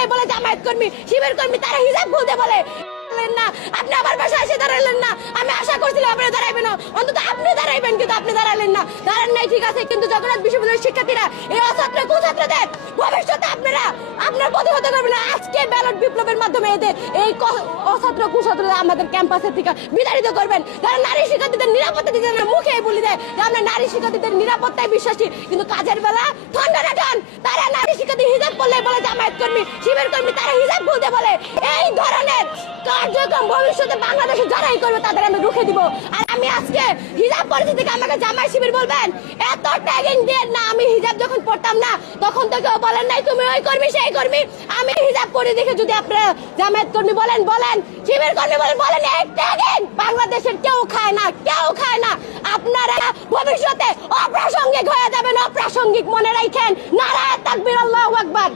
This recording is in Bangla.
করলে বলে জামায়াত কর্মী, শিবির কর্মী, তারা হিজাব খুলতে বলে না। আপনি আমার বাসায় এসে দাঁড়ালেন না, আমি আশা করছিলাম আপনি দাঁড়াইবেন, অন্তত আপনি দাঁড়াইবেন, কিন্তু আপনি দাঁড়ালেন না। দাঁড়ান নাই, ঠিক আছে, কিন্তু জগন্নাথ বিশ্ববিদ্যালয়ের শিক্ষার্থীরা, এই অছাত্র কুছাত্রদের ভবিষ্যতে আপনারা আপনার প্রতিহত করবেন না। আজকে ব্যালট বিপ্লবের মাধ্যমে এদের এই অছাত্র কুছাত্রদের আমাদের ক্যাম্পাসের থেকে বিতাড়িত করবেন। তারা নারী শিক্ষার্থীদের নিরাপত্তা দিতে না, মুখে বলে দেয় যে আমরা নারী শিক্ষার্থীদের নিরাপত্তায় বিশ্বাসী, কিন্তু কাজের বেলা ঠন্ডা ঠন। তারা নারী শিক্ষার্থী হিজাব করলে বলে জামায়াত কর্মী, শিবির কর্মী, তারা হিজাব খুলতে বলে। এই ধরনের কার্যক্রম ভবিষ্যতে বাংলাদেশে যারাই করবে তাদের আমি রুখে দিব। আর আমি আজকে হিজাব পরিস্থিতি থেকে আমাকে জামায়াত শিবির বলবেন, এত ট্যাগিং দিয়ে না। আমি হিজাব যখন পড়তাম না তখন তো কেউ বলেন নাই তুমি ওই কর্মী সেই কর্মী। আমি হিজাব পরে দেখে যদি আপনারা জামায়াত কর্মী বলেন, শিবির কর্মী বলেন, এই ট্যাগিং বাংলাদেশের কেউ খায় না, কেউ খায় না। আপনারা ভবিষ্যতে অপ্রাসঙ্গিক হয়ে যাবেন, অপ্রাসঙ্গিক মনে রাখেন। নারায়ে তাকবীর, আল্লাহু আকবার।